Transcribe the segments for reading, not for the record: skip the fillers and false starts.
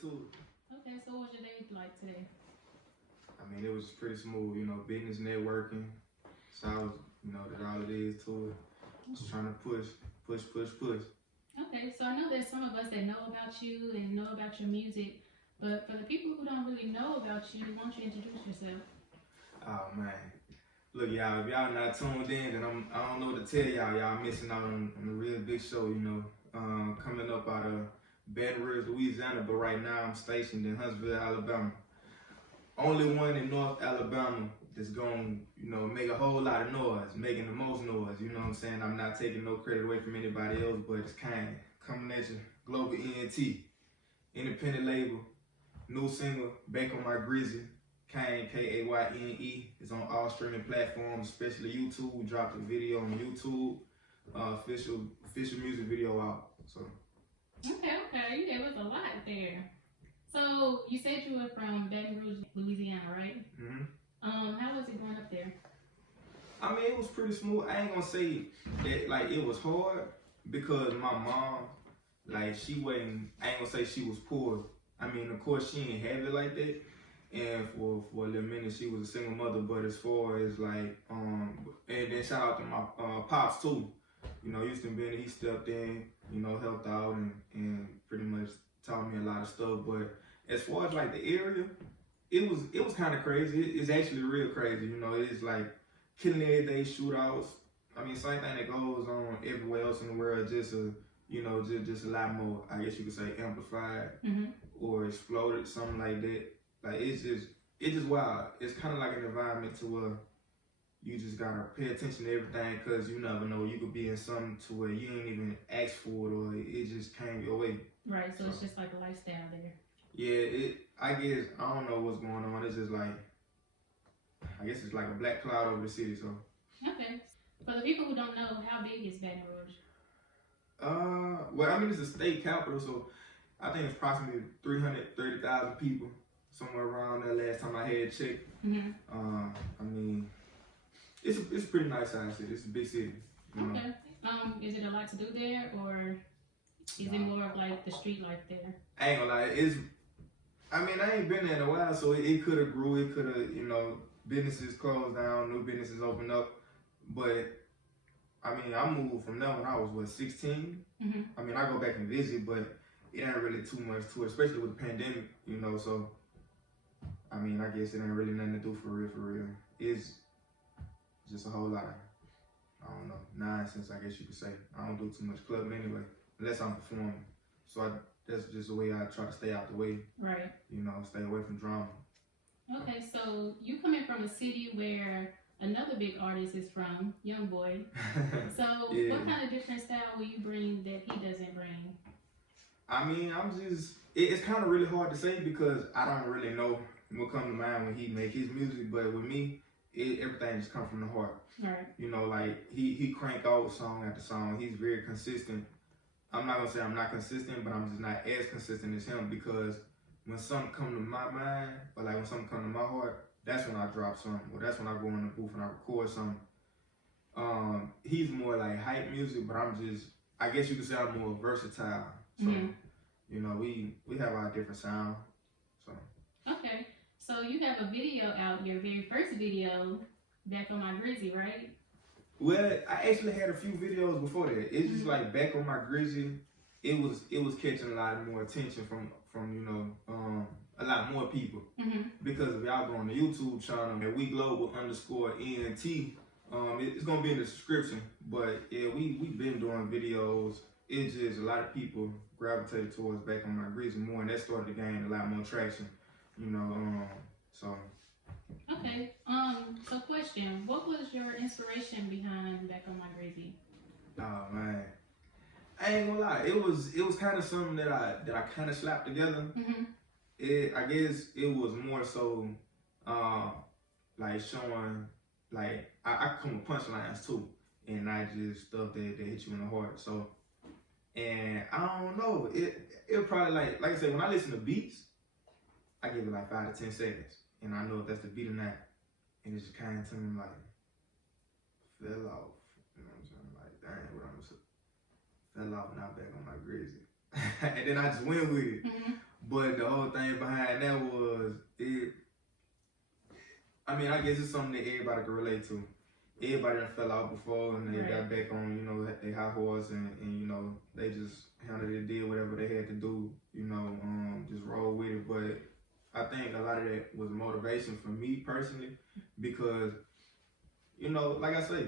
get to it. Okay, so what was your day like today? I mean, it was pretty smooth, you know, business networking. So I was, you know, that all it is to it. Just trying to push. Okay, so I know there's some of us that know about you and know about your music, but for the people who don't really know about you, why don't you introduce yourself? Oh man, look y'all, if y'all not tuned in, then I don't know what to tell y'all. Y'all missing out on a real big show, you know. Coming up out of Baton Rouge, Louisiana, but right now I'm stationed in Huntsville, Alabama. Only one in North Alabama that's gonna, you know, make a whole lot of noise, making the most noise. You know what I'm saying? I'm not taking no credit away from anybody else, but it's Kayne coming at you. Global ENT, independent label, new single, Back on My Grizzly. Kayne, Kayne, is on all streaming platforms, especially YouTube. We dropped a video on YouTube, official music video out. So. Okay, you gave us a lot there. So you said you were from Baton Rouge, Louisiana, right? Mm-hmm. How was it growing up there? I mean, it was pretty smooth. I ain't gonna say that like it was hard because my mom, like she wasn't. I ain't gonna say she was poor. I mean, of course she ain't have it like that. And for a little minute she was a single mother. But as far as like, and then shout out to my pops too. You know, Houston Benny, he stepped in, you know, helped out and pretty much taught me a lot of stuff. But as far as like the area, it was kind of crazy. It's actually real crazy. You know, it's like killing everyday shootouts. I mean, same thing that goes on everywhere else in the world, just just a lot more, I guess you could say, amplified or exploded, something like that. Like it's just wild. It's kind of like an environment to where you just gotta pay attention to everything, cause you never know. You could be in something to where you ain't even asked for it, or it just came your way. Right. So it's just like a lifestyle there. Yeah. I guess I don't know what's going on. It's just like, I guess it's like a black cloud over the city. So. Okay. For the people who don't know, how big is Baton Rouge? Well, I mean, it's a state capital, so I think it's approximately 330,000 people, somewhere around there. Last time I had checked. I mean, it's a pretty nice size city. It's a big city. You know? Okay. Is it a lot to do there, or is it more of like the street life there? I ain't gonna lie. I mean, I ain't been there in a while, so it could have grew. It could have, you know, businesses closed down, new businesses opened up. But I mean, I moved from there when I was 16. I mean, I go back and visit, but it ain't really too much to it, especially with the pandemic, you know. So I mean, I guess it ain't really nothing to do for real. It's just a whole lot of, I don't know, nonsense, I guess you could say. I don't do too much clubbing anyway, unless I'm performing. So that's just the way I try to stay out the way. Right. You know, stay away from drama. Okay, so you coming from a city where another big artist is from, Young Boy. So yeah. What kind of different style will you bring that he doesn't bring? I mean, it's kind of really hard to say because I don't really know what comes to mind when he make his music, but with me, everything just comes from the heart. Right. You know, like he crank out song after song. He's very consistent. I'm not gonna say I'm not consistent, but I'm just not as consistent as him, because when something come to my mind, or like when something come to my heart, that's when I drop something, or that's when I go in the booth and I record something. He's more like hype music, but I guess you could say I'm more versatile. So, you know, we have our different sound. So. Okay. So you have a video out, your very first video, Back on My Grizzly, right? Well, I actually had a few videos before that. It's just like Back on My Grizzly. It was catching a lot more attention from you know, a lot more people. Because if y'all go on the YouTube channel at WeGlobal_ENT, it's gonna be in the description. But yeah, we've been doing videos. It's just a lot of people gravitated towards Back on My Grizzly more, and that started to gain a lot more traction. You know, so. Okay. So question, what was your inspiration behind Back on My Grizzly? Oh man, I ain't gonna lie. It was kind of something that I kind of slapped together. I guess it was more so, like showing, like I come with punchlines too, and I just stuff that hit you in the heart. So, and I don't know, it probably like I said, when I listen to beats, I give it like 5 to 10 seconds, and I know if that's the beat or not, and it just kind of to me like, fell off, you know what I'm saying? Like, dang, what I'm saying? Fell off, now Back on My Grizzly. And then I just went with it. But the whole thing behind that was it. I mean, I guess it's something that everybody can relate to. Everybody done fell out before and they got back on, you know, their high horse and, you know, they just handled it, did whatever they had to do, you know, just roll with it. But I think a lot of that was motivation for me personally because, you know, like I say,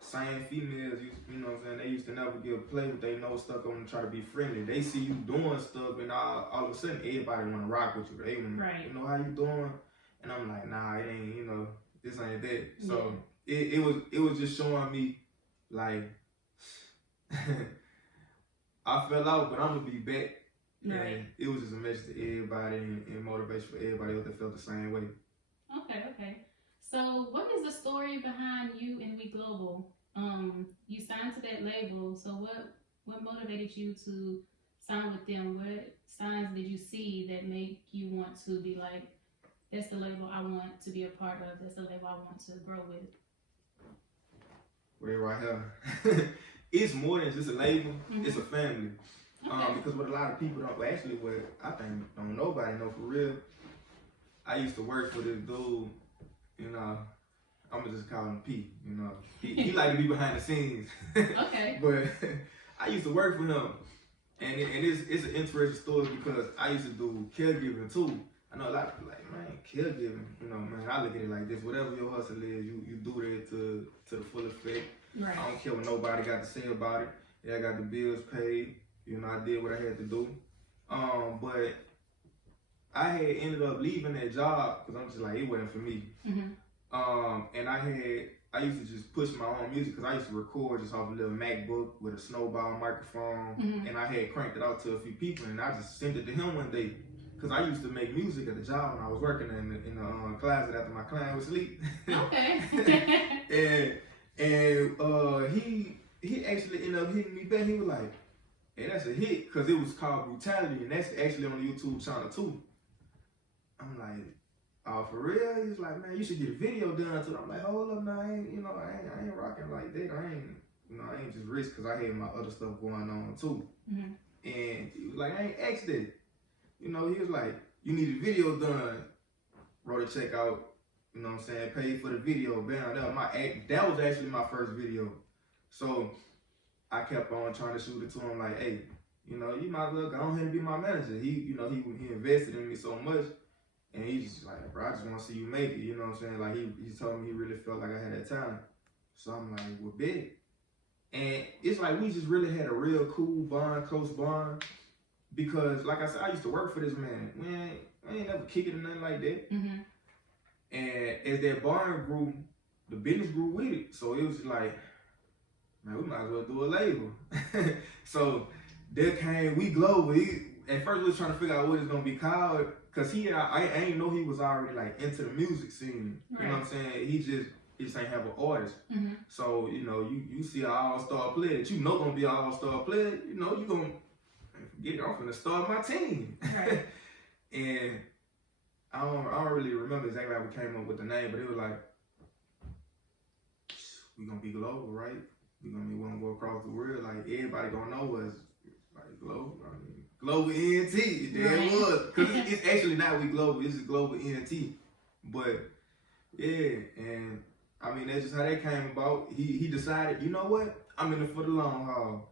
same females, you know what I'm saying, they used to never give play with their nose stuck on and try to be friendly. They see you doing stuff and all of a sudden everybody want to rock with you. They want to, you know, how you doing? And I'm like, nah, it ain't, you know, this ain't that. So it was just showing me like I fell out, but I'm gonna be back. Right. And it was just a message to everybody and motivation for everybody else that felt the same way. Okay. So what is the story behind you and We Global? You signed to that label, so what motivated you to sign with them? What signs did you see that make you want to be like, that's the label I want to be a part of, that's the label I want to grow with? Right here. It's more than just a label, it's a family. Because what a lot of people don't, well, actually what I think don't nobody know for real, I used to work for this dude, you know, I'm gonna just call him P, you know. He like to be behind the scenes. Okay. But I used to work for him. And it's an interesting story because I used to do caregiving too. I know a lot of people like, man, caregiving, you know, man, I look at it like this. Whatever your hustle is, you do that to the full effect. Right. I don't care what nobody got to say about it. Yeah, I got the bills paid. You know, I did what I had to do. But I had ended up leaving that job because I'm just like, it wasn't for me. And I used to just push my own music because I used to record just off a little MacBook with a snowball microphone. And I had cranked it out to a few people and I just sent it to him one day. Because I used to make music at the job when I was working in the closet after my client was asleep. Okay. and he actually ended up hitting me back. He was like, hey, that's a hit, because it was called Brutality, and that's actually on the YouTube channel too. I'm like, oh, for real? He's like, man, you should get a video done to it. I'm like, hold up, man, I ain't rocking like that. I ain't just rich, because I had my other stuff going on too. And he was like, I ain't asked that. You know, he was like, you need a video done. Wrote a check out, you know what I'm saying, paid for the video, bam, that was actually my first video. So I kept on trying to shoot it to him like, hey, you know, you might as well go ahead and be my manager. He invested in me so much, and he's just like, bro, I just want to see you make it, you know what I'm saying? Like, he told me he really felt like I had that talent. So I'm like, well, bet. And it's like we just really had a real cool bond, close bond, because, like I said, I used to work for this man. Man, I ain't never kicked it or nothing like that. And as that bond grew, the business grew with it. So it was like, man, we might as well do a label. So there came We Global. At first we was trying to figure out what it's gonna be called, cause I ain't know he was already like into the music scene. You know what I'm saying? He just ain't have an artist. So, you know, you see an all-star player that you know gonna be an all-star player, you know, you gonna forget it, I'm finna start my team. Right. And I don't really remember exactly how we came up with the name, but it was like, we gonna be global, right? We gonna go across the world, like everybody gonna know us, like global. I mean, global ENT. There it was, cause it's actually not We Global. It's just global ENT. But yeah, and I mean that's just how that came about. He decided, you know what? I'm in it for the long haul.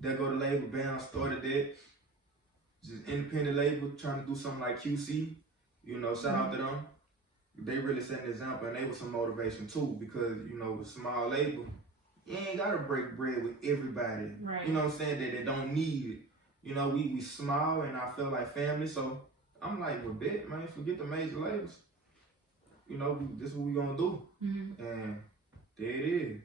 There go the label. Bam, started that. Just independent label, trying to do something like QC. You know, shout out to them. They really set an example, and they was some motivation too, because you know, with small label, you ain't gotta break bread with everybody. Right. You know what I'm saying? That they don't need it. You know, we small and I feel like family, so I'm like, well, bet, man, forget the major labels. You know, this is what we gonna do. And there it is.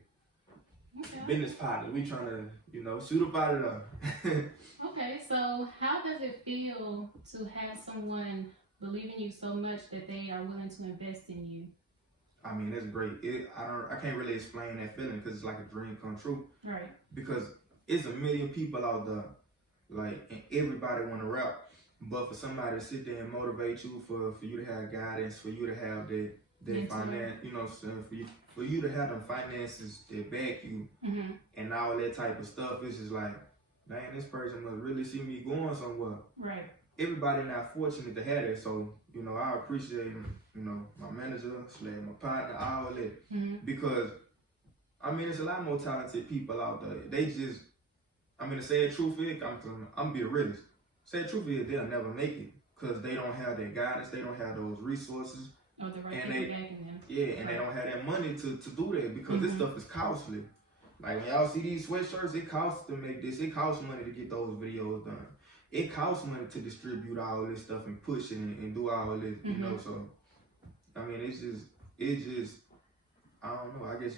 Okay. Business partner, we trying to, you know, shoot about it up. Okay, so how does it feel to have someone believe in you so much that they are willing to invest in you? I mean, that's great. I can't really explain that feeling because it's like a dream come true. Right. Because it's a million people out there, like, and everybody want to rap. But for somebody to sit there and motivate you, for you to have guidance, for you to have the finance, you know what I'm saying, for you to have them finances that back you, and all that type of stuff, it's just like, man, this person must really see me going somewhere. Right. everybody not fortunate to have that. So, you know, I appreciate, you know, my manager, my partner, all that. Mm-hmm. Because, I mean, there's a lot more talented people out there. They just, I mean, to say the truth is, I'm be a realist. Say the truth is, they'll never make it because they don't have that guidance, they don't have those resources. Oh, the right and people backing them. Yeah, and they don't have that money to do that because this stuff is costly. Like when y'all see these sweatshirts, it costs to make this. It costs money to get those videos done. It costs money to distribute all this stuff and push it and do all this, you know. So, I mean, it's just, I don't know. I guess,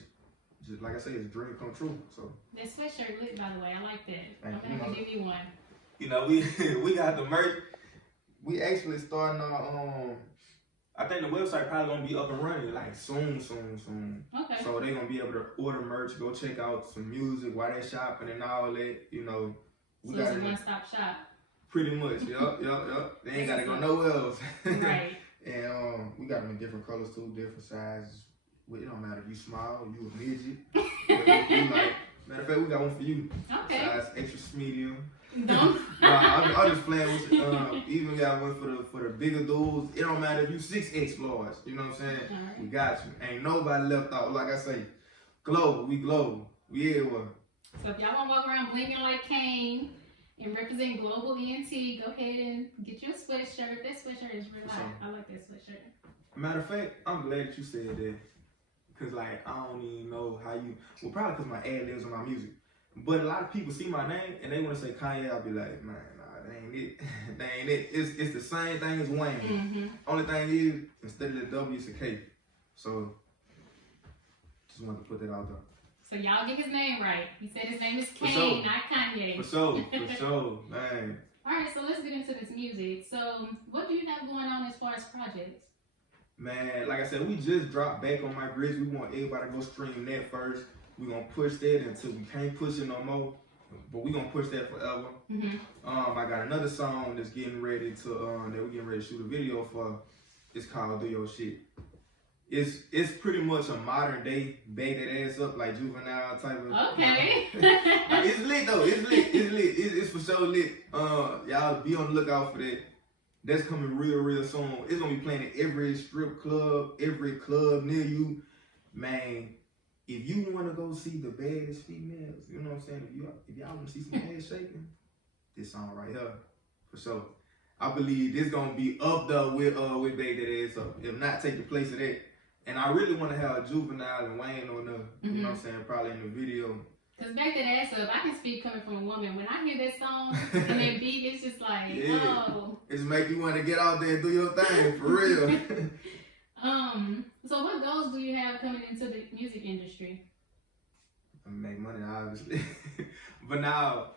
just like I say, it's a dream come true. So that sweatshirt lit, by the way. I like that. Thank I'm gonna have to give you one. You know, we got the merch. We actually starting our I think the website probably gonna be up and running like soon. Okay. So they gonna be able to order merch, go check out some music while they shopping and all that. You know, we got a one-stop shop. Pretty much, yup. They ain't gotta go nowhere else. Right. And we got them in different colors too, different sizes. It don't matter if you small, you a midget. You like, matter of fact, we got one for you. Okay. Size extra medium. No. I'm just playing with you. Even got one for the bigger dudes. It don't matter if you 6X large. You know what I'm saying? Right. We got you. Ain't nobody left out. Like I say, global. We global. We everywhere. So if y'all want to walk around blinging like Kayne and represent global ENT, go ahead and get your sweatshirt. That sweatshirt is real hot. I like that sweatshirt. Matter of fact, I'm glad that you said that. Cause like, I don't even know how you, well probably cause my ad libs on my music. But a lot of people see my name and they want to say Kanye. I'll be like, man, nah, that ain't it. That ain't it. It's the same thing as Wayne. Only thing is, instead of the W, it's a K. So, just wanted to put that out there. So y'all get his name right. He said his name is Kayne, not Kanye. For sure, man. All right, so let's get into this music. So, what do you have going on as far as projects? Man, like I said, we just dropped back on my grits. We want everybody to go stream that first. We're going to push that until we can't push it no more. But we're going to push that forever. I got another song that's getting ready to, that we're getting ready to shoot a video for. It's called Do Your Shit. It's pretty much a modern day bag that ass up like juvenile type of. Okay. It's lit though. It's lit. It's for sure lit. Y'all be on the lookout for that. That's coming real soon. It's gonna be playing at every strip club, every club near you. Man, if you wanna go see the baddest females, you know what I'm saying? If y'all wanna see some ass shaking, this song right here, for sure. I believe this gonna be up there with Bag That Ass Up. If not, take the place of that. And I really want to have Juvenile and Wayne on there, you know what I'm saying, probably in the video. Because Back That Ass Up, I can speak coming from a woman. When I hear that song and that beat, it's just like, oh. It's make you want to get out there and do your thing, for real. So what goals do you have coming into the music industry? Make money, obviously. But now,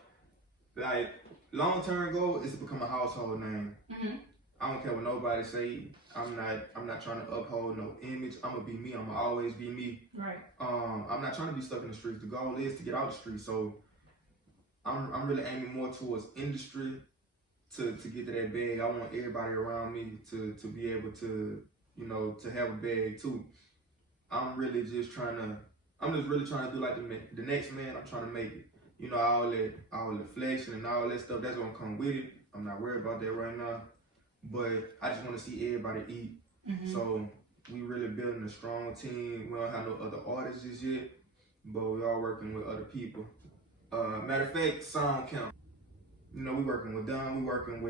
like, long-term goal is to become a household name. I don't care what nobody say. I'm not trying to uphold no image. I'm gonna be me. I'm gonna always be me. Right. I'm not trying to be stuck in the streets. The goal is to get out the streets. So I'm really aiming more towards industry to get to that bag. I want everybody around me to be able to, you know, to have a bag too. I'm really just really trying to do like the next man. I'm trying to make it. You know, all the flexing and all that stuff that's gonna come with it. I'm not worried about that right now. But I just want to see everybody eat. So we really building a strong team. We don't have no other artists just yet, but we are working with other people. Matter of fact, sound count. You know, we working with Don. We working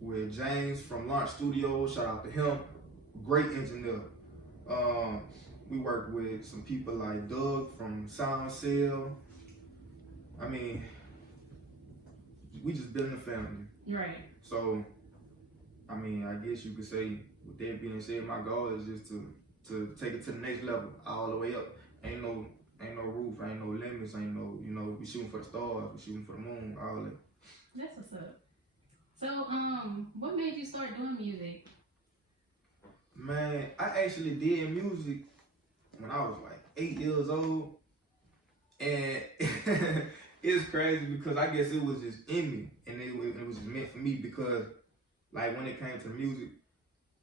with James from Launch Studios. Shout out to him. Great engineer. We work with some people like Doug from Sound Cell. I mean, we just building a family. Right. So, I mean, I guess you could say, with that being said, my goal is just to take it to the next level, all the way up. Ain't no roof, ain't no limits, ain't no, you know, we shooting for the stars, we shooting for the moon, all that. That's what's up. So, what made you start doing music? Man, I actually did music when I was like 8 years old, and it's crazy because I guess it was just in me, and it was just meant for me because, like, when it came to music,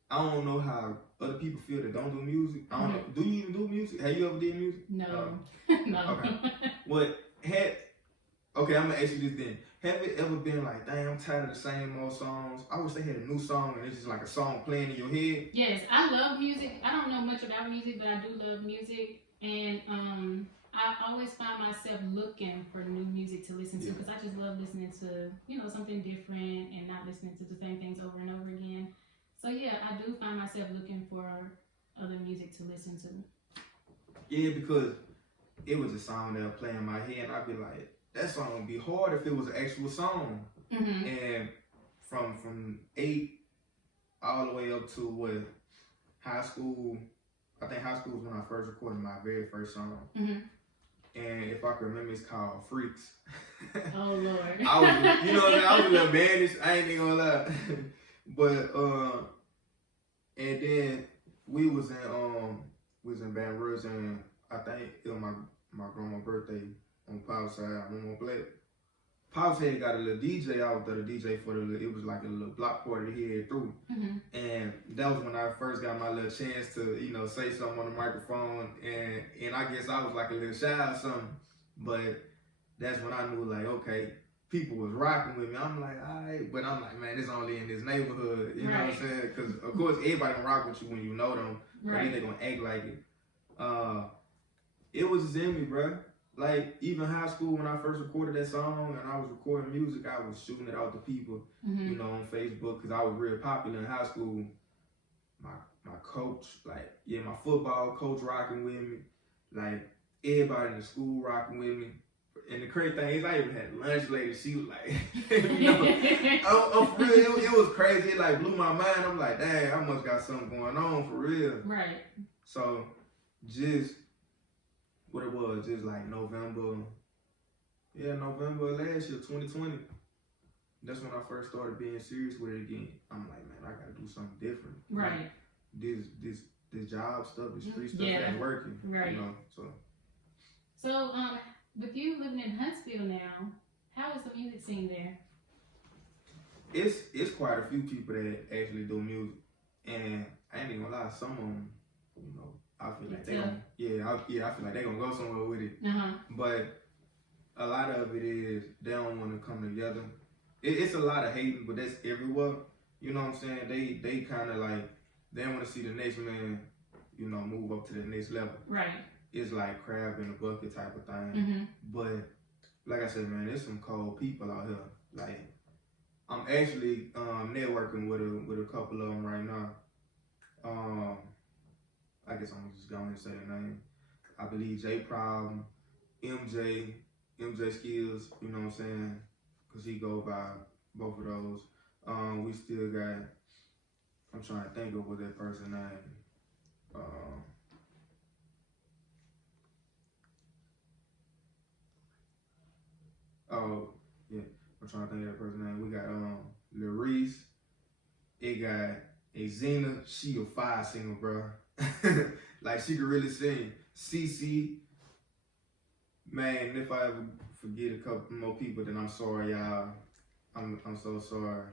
I don't know how other people feel that don't do music. I don't know. Do you even do music? Have you ever did music? No. No. Okay. What Okay, I'm gonna ask you this then. Have it ever been like, dang, I'm tired of the same old songs? I wish they had a new song and it's just like a song playing in your head. Yes, I love music. I don't know much about music, but I do love music, and I always find myself looking for new music to listen to because I just love listening to something different and not listening to the same things over and over again. So yeah, I do find myself looking for other music to listen to. Yeah, because it was a song that would play in my head, and I'd be like, that song would be hard if it was an actual song. Mm-hmm. And from 8 all the way up to high school. I think high school was when I first recorded my very first song. Mm-hmm. And if I can remember, it's called Freaks. Oh Lord. I was a little mannish, I ain't even gonna lie. But and then we was in Baton Rouge, and I think it was my grandma's birthday on Pop's side. I went on Black. Pop's had got a little DJ out there, the DJ for it was like a little block party he had through. Mm-hmm. And that was when I first got my little chance to, say something on the microphone. And I guess I was like a little shy or something. But that's when I knew, like, okay, people was rocking with me. I'm like, all right. But I'm like, man, it's only in this neighborhood. You know what I'm saying? Because, of course, everybody can rock with you when you know them. Right. Or they're going to act like it. It was just in me, bro. Like, even high school, when I first recorded that song and I was recording music, I was shooting it out to people, mm-hmm. On Facebook, because I was real popular in high school. My coach, my football coach rocking with me. Like, everybody in the school rocking with me. And the crazy thing is, I even had lunch lady. She was like, I'm for real, it was crazy. It, like, blew my mind. I'm like, dang, I must got something going on for real. Right. So, just... what it was, just like November last year, 2020. That's when I first started being serious with it again. I'm like, man, I gotta do something different. Right. Like, this job stuff, this street stuff ain't working. Right. So with you living in Huntsville now, how is the music scene there? It's quite a few people that actually do music, and I ain't even gonna lie, some of them, I feel like they gonna, I feel like they gonna go somewhere with it. Uh-huh. But a lot of it is they don't want to come together. It's a lot of hating, but that's everywhere. You know what I'm saying? They kind of like, they want to see the next man, move up to the next level. Right. It's like crab in a bucket type of thing. Mm-hmm. But like I said, man, there's some cold people out here. Like, I'm actually networking with a couple of them right now. I guess I'm just going to say the name. I believe J Problem, MJ Skills, you know what I'm saying? Because he go by both of those. We still got, I'm trying to think of what that person's name. I'm trying to think of that person's name. We got Larice. It got a Xena. She a fire singer, bro. Like, she could really sing. CC, man, if I ever forget a couple more people, then I'm sorry, y'all. I'm so sorry.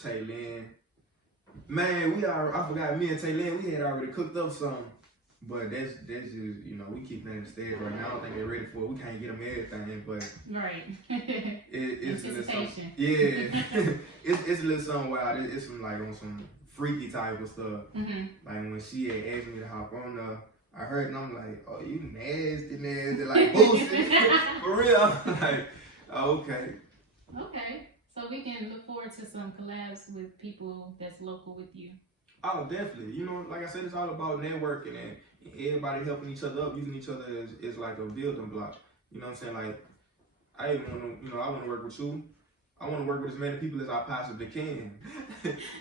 Taylin, man, I forgot, me and Taylin, we had already cooked up something, but that's just, we keep that in the stage right now. I don't think they're ready for it. We can't get them everything, but right. It's anticipation. It's a little something wild. It's some like on some freaky type of stuff. Mm-hmm. Like when she had asked me to hop on there, I heard and I'm like, oh, you nasty, like boosting. For real. I'm like, oh, okay. Okay. So we can look forward to some collabs with people that's local with you. Oh, definitely. Like I said, it's all about networking and everybody helping each other up, using each other as like a building block. You know what I'm saying? Like, I even want to, I want to work with you. I want to work with as many people as I possibly can.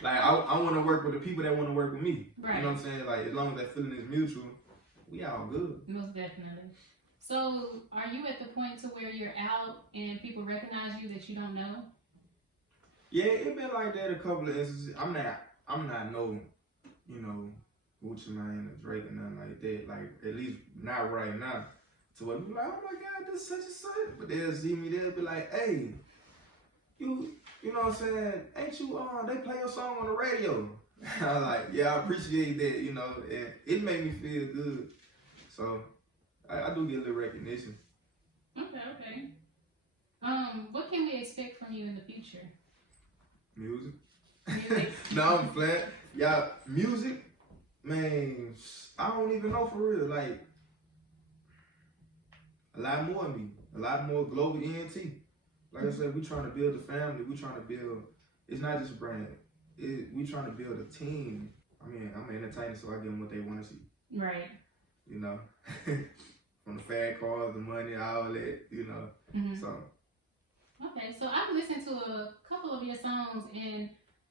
Like, I want to work with the people that want to work with me. Right. You know what I'm saying? Like, as long as that feeling is mutual, we all good. Most definitely. So, are you at the point to where you're out and people recognize you that you don't know? Yeah, it been like that a couple of instances. I'm not no, Gucci Mane or Drake or nothing like that. Like, at least not right now. So when people like, oh my God, this such and such. But they'll see me, they'll be like, hey, you know what I'm saying? Ain't you, they play your song on the radio. I was like, yeah, I appreciate that, and it made me feel good. So, I do get a little recognition. Okay. What can we expect from you in the future? Music. Music. No, I'm flat. Y'all, music, man, I don't even know for real. Like, a lot more of me. A lot more global ENT. Like I said, we trying to build a family. We trying to build, it's not just a brand. We trying to build a team. I mean, I'm an entertainer, so I give them what they want to see. Right. You know? From the fat cars, the money, all that, you know. So. Okay, so I've listened to a couple of your songs, and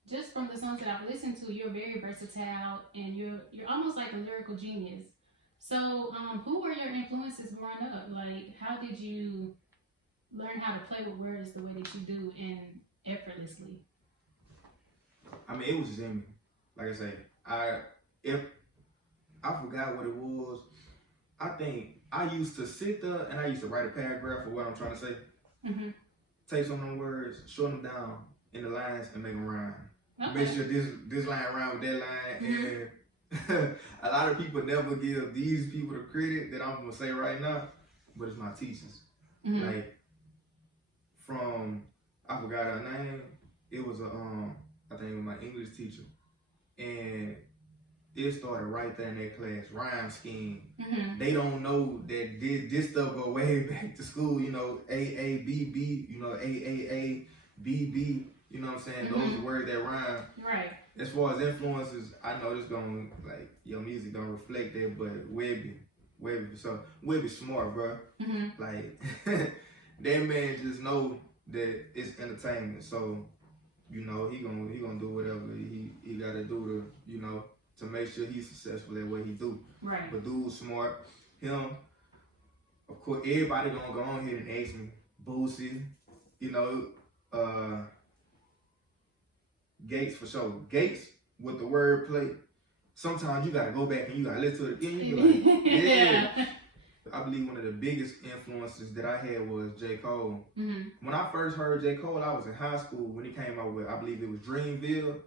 just from the songs that I've listened to, you're very versatile, and you're almost like a lyrical genius. So, who were your influences growing up? Like, how did you learn how to play with words the way that you do and effortlessly? I mean, it was just in me. Like I say, if I forgot what it was, I think I used to sit there and I used to write a paragraph of what I'm trying to say. Take some of them words, short them down in the lines, and make them rhyme. Okay. Make sure this line rhyme with that line. And a lot of people never give these people the credit that I'm gonna say right now, but it's my teachers. Like from, I forgot her name. It was I think it was my English teacher, and it started right there in that class. Rhyme scheme. They don't know that this stuff go way back to school. You know, AABB. You know, AAA, BB. You know what I'm saying? Those are words that rhyme. Right. As far as influences, I know this gonna, like, your music don't reflect that, but Webby, so Webby smart, bro. Like that man just know that it's entertainment. So, you know, he gonna do whatever he gotta do to, you know, to make sure he's successful at what he do. Right. But dude's smart. Him, of course, everybody gonna go on here and ask me, Boosie, you know, Gates for sure. Gates with the wordplay. Sometimes you gotta go back and you gotta listen to it again. You be like, yeah. I believe one of the biggest influences that I had was J. Cole. When I first heard J. Cole, I was in high school when he came out with, I believe it was Dreamville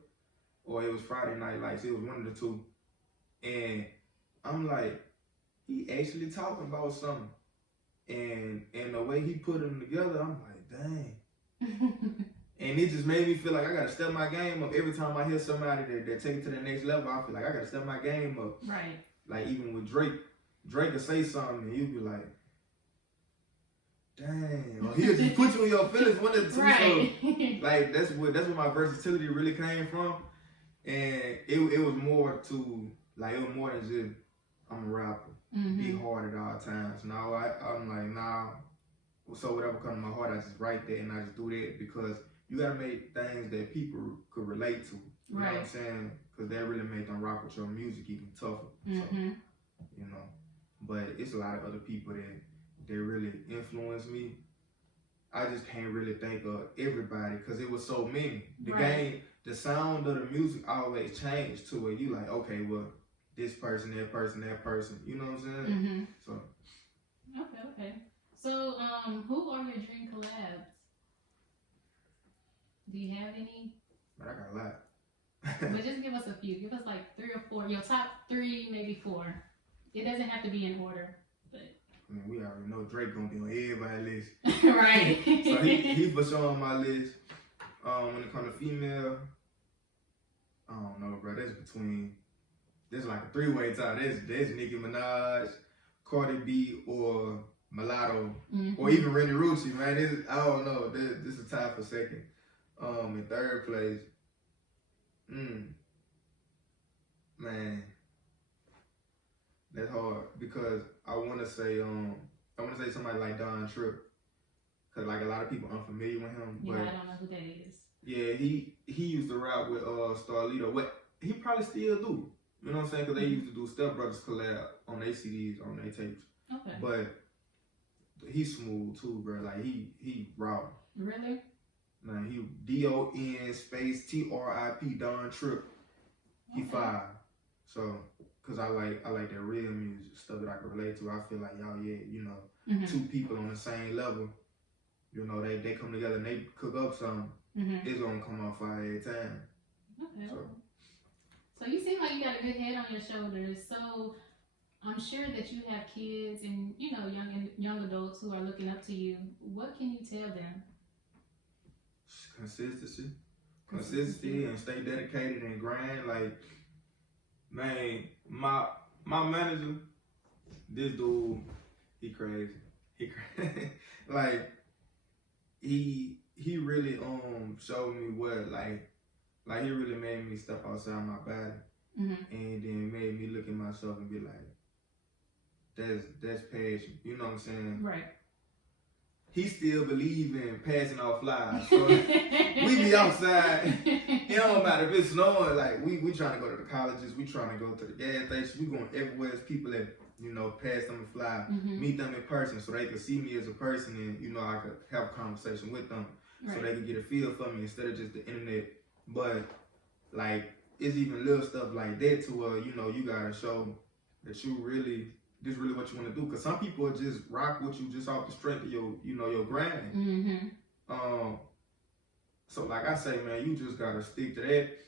or it was Friday Night Lights. It was one of the two. And I'm like, he actually talking about something. And the way he put them together, I'm like, dang. And it just made me feel like I gotta step my game up. Every time I hear somebody that take it to the next level, I feel like I gotta step my game up. Right. Like even with Drake will say something and you be like, dang. Or he'll just put you in your feelings one of the two. Right. So, like that's where my versatility really came from. And it was more to, like, it was more than just, I'm a rapper. Be hard at all times. Now I'm like, nah. So whatever comes to my heart, I just write that and I just do that because you gotta make things that people could relate to. You know what I'm saying? Because that really make them rock with your music even tougher. So, you know. But it's a lot of other people that really influence me. I just can't really think of everybody because it was so many. The sound of the music always changed to it. You like, okay, well, this person, that person, that person. You know what I'm saying? So. Okay. So, who are your dream collabs? Do you have any? But I got a lot. But just give us a few. Give us like 3 or 4. Your top 3, maybe 4. It doesn't have to be in order. But I mean, we already know Drake gonna be on everybody's list. Right. So he for sure on my list. When it comes to female, I don't know, bro. There's like a 3-way tie. There's Nicki Minaj, Cardi B, or Mulatto, or even Rennie Rucci, man. I don't know. This is a tie for second. In third place, man, that's hard because I want to say somebody like Don Tripp, cause like a lot of people unfamiliar with him. Yeah, but I don't know who that is. Yeah, he used to rap with Starlito. What he probably still do. You know what I'm saying? Cause they used to do Step Brothers collab on their CDs, on their tapes. Okay. But he's smooth too, bro. Like he raw. Really? Man, he DON space TRIP Don Tripp. He fire. So, cause I like that real music stuff that I can relate to. I feel like y'all, you know, 2 people on the same level. You know, they come together and they cook up something. It's gonna come off fire every time. Okay. So you seem like you got a good head on your shoulders. So, I'm sure that you have kids and young adults who are looking up to you. What can you tell them? Consistency and stay dedicated and grind. Like, man, my manager, this dude, he crazy. Like, he really showed me what like he really made me step outside my body, and then made me look at myself and be like, that's passion. You know what I'm saying? Right. He still believe in passing off flies. So we be outside. It don't matter if it's snowing. Like, we trying to go to the colleges. We trying to go to the gas station. We going everywhere. There's people that, pass them a fly, meet them in person so they could see me as a person, and, I could have a conversation with them, right, so they could get a feel for me instead of just the internet. But, like, it's even little stuff like that to where, you got to show that this is really what you want to do. Because some people just rock with you just off the strength of your grind. So like I say, man, you just got to stick to that.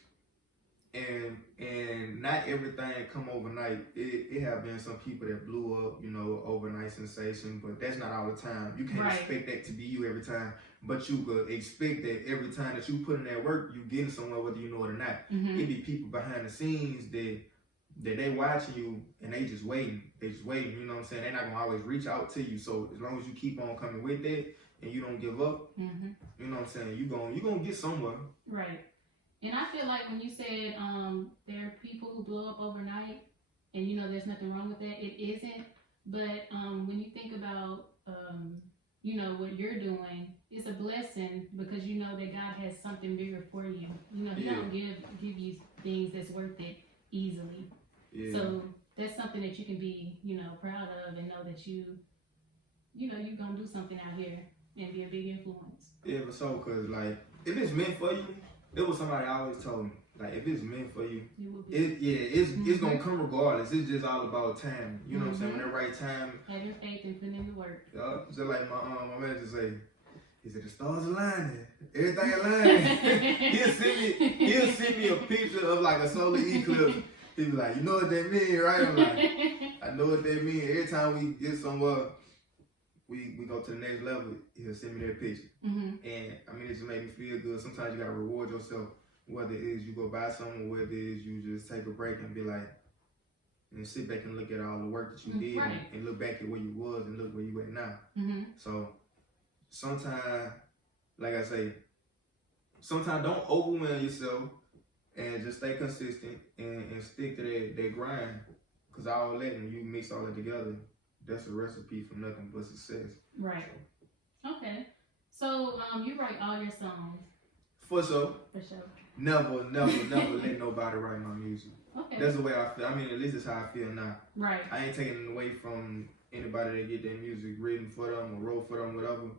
And not everything come overnight. It have been some people that blew up, overnight sensation, but that's not all the time. You can't expect that to be you every time, but you could expect that every time that you put in that work, you getting somewhere whether you know it or not. It be people behind the scenes that they watching you and they just waiting, you know what I'm saying? They're not gonna always reach out to you. So as long as you keep on coming with that and you don't give up, you know what I'm saying, you gonna get somewhere. Right. And I feel like when you said there are people who blow up overnight, and there's nothing wrong with that, it isn't. But when you think about what you're doing, it's a blessing because you know that God has something bigger for you. He don't give you things that's worth it easily. Yeah. So that's something that you can be, proud of and know that you're gonna do something out here and be a big influence. Yeah, but so, cause like if it's meant for you, it was somebody always told me, like, if it's meant for you, it's gonna come regardless. It's just all about time. You know what I'm saying? When the right time. Have your faith and put in the work. Just like my manager say, he said the stars aligning, everything aligning. he'll send me a picture of like a solar eclipse. He be like, you know what that mean, right? I'm like, I know what that mean. Every time we get somewhere, we go to the next level, he'll send me that picture. And I mean, it just made me feel good. Sometimes you gotta reward yourself, whether it is you go buy something, or whether it is you just take a break and be like, and sit back and look at all the work that you did, and look back at where you was and look where you at now. So sometimes, like I say, sometimes don't overwhelm yourself and just stay consistent and stick to that grind. Cause all that, when you mix all that together, that's a recipe for nothing but success. Right. Okay. So you write all your songs? For sure. For sure. Never let nobody write my music. Okay. That's the way I feel. I mean, at least that's how I feel now. Right. I ain't taking it away from anybody that get their music written for them or wrote for them, whatever.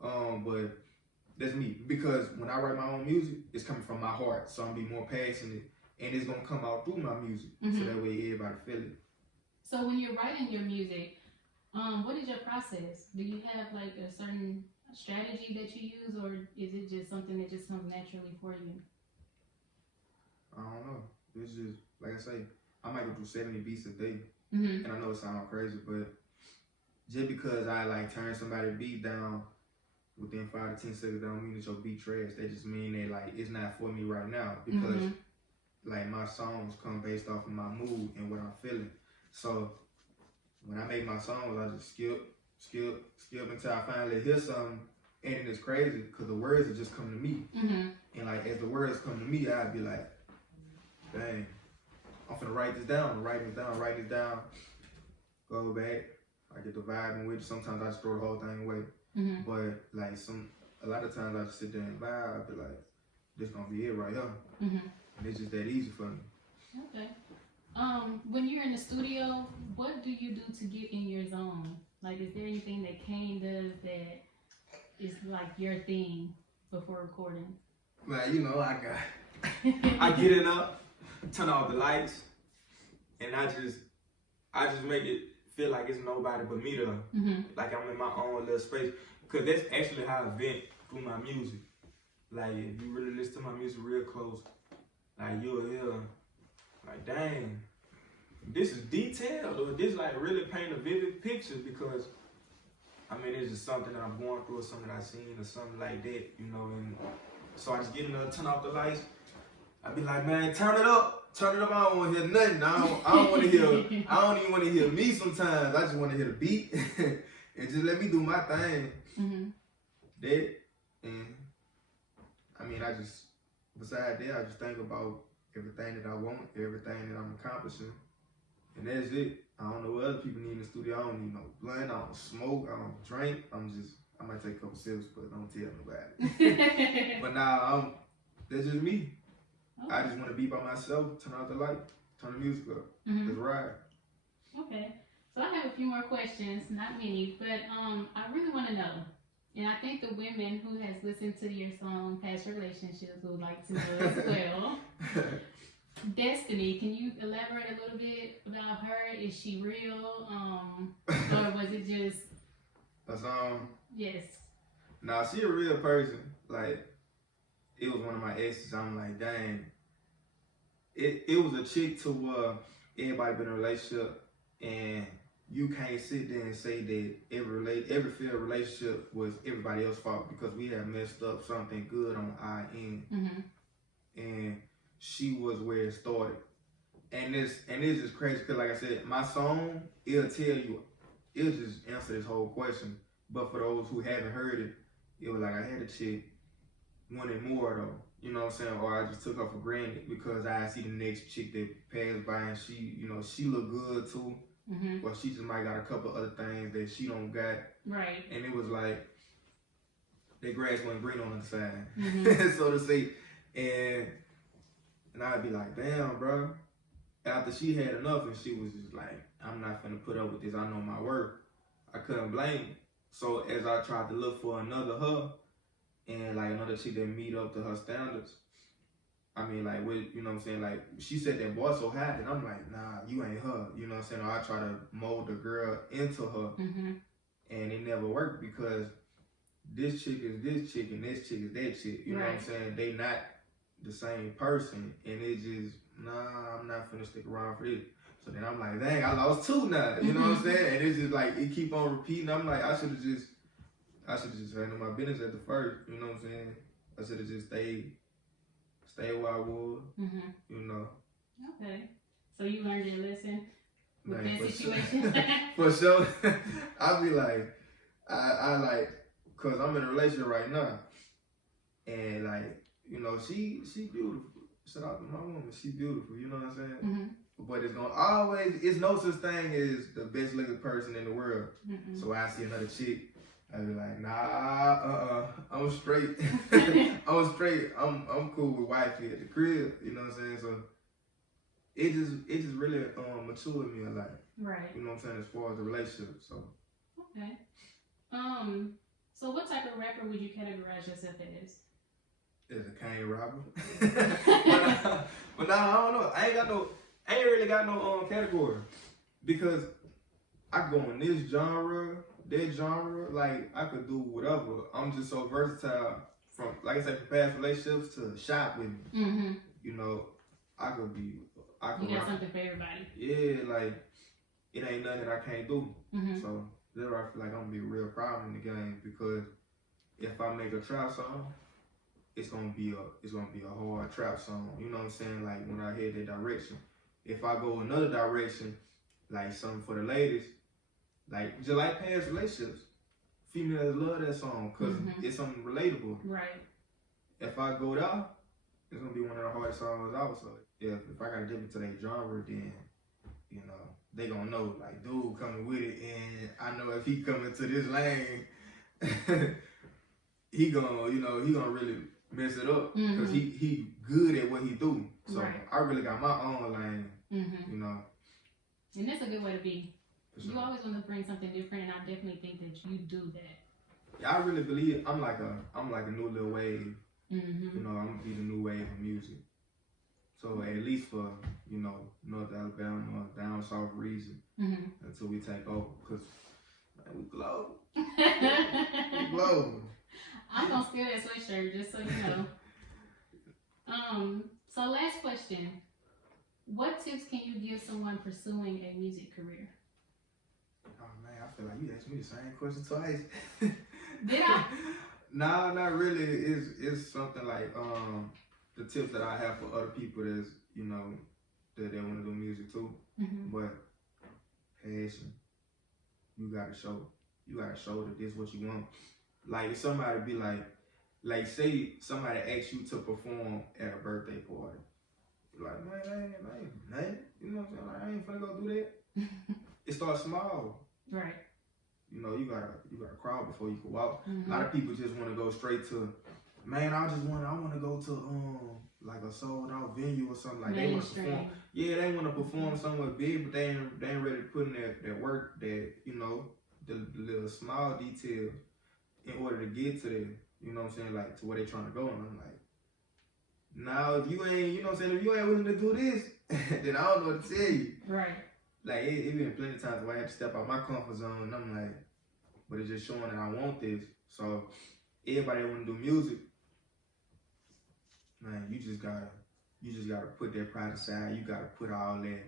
But that's me. Because when I write my own music, it's coming from my heart. So I'm gonna be more passionate, and it's gonna come out through my music. So that way everybody feel it. So when you're writing your music, what is your process? Do you have like a certain strategy that you use, or is it just something that just comes naturally for you? I don't know. It's just, like I say, I might go through 70 beats a day. And I know it sounds crazy, but just because I like turn somebody's beat down within 5 to 10 seconds, don't mean that your beat trash. That just mean that like it's not for me right now, because like my songs come based off of my mood and what I'm feeling. So when I make my songs, I just skip until I finally hear something, and it's crazy because the words are just coming to me. And like as the words come to me, I'd be like, dang, I'm finna write this down, go back, I get the vibe in which sometimes I just throw the whole thing away. But like a lot of times I just sit there and vibe, I be like, this gonna be it right here. And it's just that easy for me. Okay. When you're in the studio, what do you do to get in your zone? Like, is there anything that Kayne does that is like your thing before recording? Like, I get it up, turn off the lights, and I just make it feel like it's nobody but me there. Like I'm in my own little space. Cause that's actually how I vent through my music. Like if you really listen to my music real close, like you'll hear, like dang, this is detailed or this like really paint a vivid picture because I mean it's just something that I'm going through or something I've seen or something like that, you know, and so I just get in there, turn off the lights. I be like, man, turn it up. I don't want to hear nothing. I don't want to hear. I don't even want to hear me sometimes. I just want to hear the beat and just let me do my thing. That and I mean, besides that, I just think about everything that I want, everything that I'm accomplishing, and that's it. I don't know what other people need in the studio. I don't need no blunt. I don't smoke. I don't drink. I might take a couple sips, but don't tell nobody. But now that's just me. Okay. I just want to be by myself, turn out the light, turn the music up, just ride. Okay, so I have a few more questions, not many, but I really want to know, and I think the women who has listened to your song, Past Relationships, would like to know as well. Destiny, can you elaborate a little bit about her? Is she real, or was it just a song? Yes. Nah, she a real person, like. It was one of my exes. I'm like, dang. It was a chick to everybody been in a relationship, and you can't sit there and say that every failed relationship was everybody else's fault because we had messed up something good on our end, and she was where it started. And it's just crazy because, like I said, my song it'll just answer this whole question. But for those who haven't heard it, it was like I had a chick. Wanted more though, you know what I'm saying? Or I just took her for granted because I see the next chick that passed by and she look good too. But she just might got a couple other things that she don't got. Right. And it was like the grass wasn't green on the side, so to say. And I'd be like, damn, bro. After she had enough and she was just like, I'm not finna put up with this. I know my worth. I couldn't blame her. So as I tried to look for another her, and like another chick that meet up to her standards. I mean, like, you know what I'm saying? Like, she said that boy so hot, and I'm like, nah, you ain't her. You know what I'm saying? Or I try to mold the girl into her, and it never worked because this chick is this chick, and this chick is that chick. You know what I'm saying? They not the same person, and it just, nah, I'm not finna stick around for this. So then I'm like, dang, I lost two now. You know what I'm saying? And it's just like, it keep on repeating. I'm like, I should have just handled my business at the first, you know what I'm saying? I should have just stayed where I was, you know. Okay. So you learned your lesson with that situation? For sure. I be like, I like, cause I'm in a relationship right now. And like, you know, she beautiful. Shout out to my woman, she beautiful, you know what I'm saying? But it's no such thing as the best looking person in the world. So I see another chick, I be like, nah, I'm straight. I'm straight. I'm cool with wifey at the crib. You know what I'm saying? So it just really matured me a lot. Right. You know what I'm saying? As far as the relationship. So. Okay. So what type of rapper would you categorize yourself as? As a Kayne rapper. but nah, I don't know. I ain't really got no category because I go in this genre. That genre, like, I could do whatever. I'm just so versatile from, like I said, from past relationships to shop with me. You know, I could You got something for everybody. Yeah, like, it ain't nothing that I can't do. So, that's why I feel like I'm gonna be a real problem in the game because if I make a trap song, it's gonna be a hard trap song. You know what I'm saying? Like, when I head that direction. If I go another direction, like something for the ladies, like, just like past relationships, females love that song because it's something relatable. Right. If I go there, it's going to be one of the hardest songs out. So, if I got to dip into that genre, then, you know, they going to know, like, dude coming with it. And I know if he coming to this lane, he going to really mess it up because he good at what he do. So, I really got my own lane, you know. And that's a good way to be. You always want to bring something different, and I definitely think that you do that. Yeah, I really believe I'm like a new little wave. You know, I'm gonna be the new wave of music. So at least for, you know, North Alabama, down south region, until we take over, cause man, we global. We global. I'm gonna steal that sweatshirt just so you know. So last question. What tips can you give someone pursuing a music career? Oh man, I feel like you asked me the same question twice. Did I? Nah, not really. It's something like the tips that I have for other people that's, you know, that they want to do music too. Mm-hmm. But passion, you gotta show that this is what you want. Like if somebody be like say somebody asks you to perform at a birthday party. Like, man, I ain't nothing. You know what I'm saying? Like, I ain't finna go do that. It starts small. Right. You know, you gotta crawl before you can walk. Mm-hmm. A lot of people just want to go straight to, man, I want to go to like a sold out venue or something. Like they want to perform. Yeah, they want to perform somewhere big, but they ain't ready to put in that work, that, you know, the little small details in order to get to there. You know what I'm saying? Like to where they trying to go, and I'm like, now if you ain't, you know what I'm saying, if you ain't willing to do this, then I don't know what to tell you. Right. Like it been plenty of times where I have to step out my comfort zone, and I'm like, but it's just showing that I want this. So everybody that want to do music, man, you just gotta put that pride aside. You gotta put all that,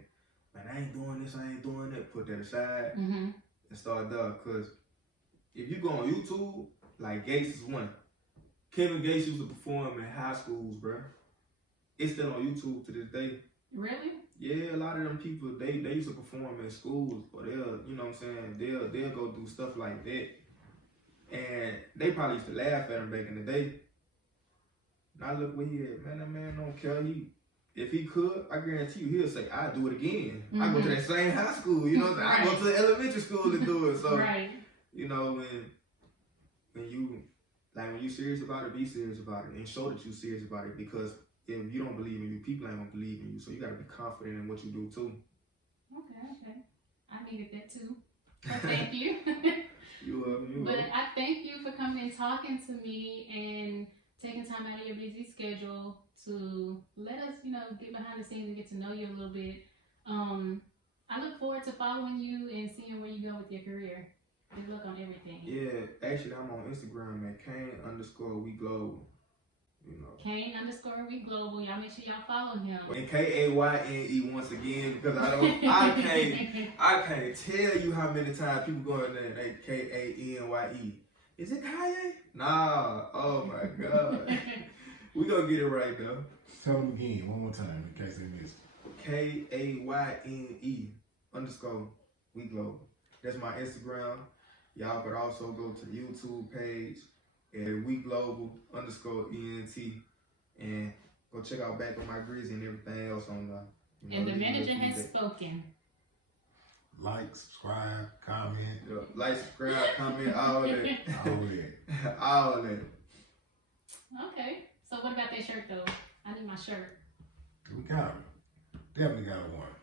man, I ain't doing this, I ain't doing that. Put that aside and start there. Cause if you go on YouTube, like Gates is one. Kevin Gates used to perform in high schools, bro. It's still on YouTube to this day. Really? Yeah, a lot of them people, they used to perform in schools, but they'll, you know what I'm saying, they'll go do stuff like that. And they probably used to laugh at him back in the day. Now look where he at, man, that man don't care. If he could, I guarantee you he'll say, I'll do it again. I go to that same high school, you know what I'm saying? I go to the elementary school and do it. So, right. You know, when you serious about it, be serious about it and show that you serious about it, because if you don't believe in you, people ain't gonna believe in you. So you gotta be confident in what you do too. Okay. I needed that too. So thank you. You But I thank you for coming and talking to me and taking time out of your busy schedule to let us, you know, get behind the scenes and get to know you a little bit. I look forward to following you and seeing where you go with your career. Good luck on everything. Yeah, actually I'm on Instagram at Kayne_WeGlobal. You know. Kayne_WeGlobal. Y'all make sure y'all follow him. And Kayne once again, because I can't tell you how many times people go in there and they Kayne. Is it Kanye? Nah. Oh my God. We gonna get it right though. Tell them again one more time in case they missed. Kayne_WeGlobal. That's my Instagram. Y'all could also go to the YouTube page at WeGlobal_ENT and go check out back on my Grizzy and everything else on the. And the manager has spoken. Like, subscribe, comment. Yeah, like, subscribe, comment, all that. All that. Okay. So what about that shirt though? I need my shirt. We got it. Definitely got one.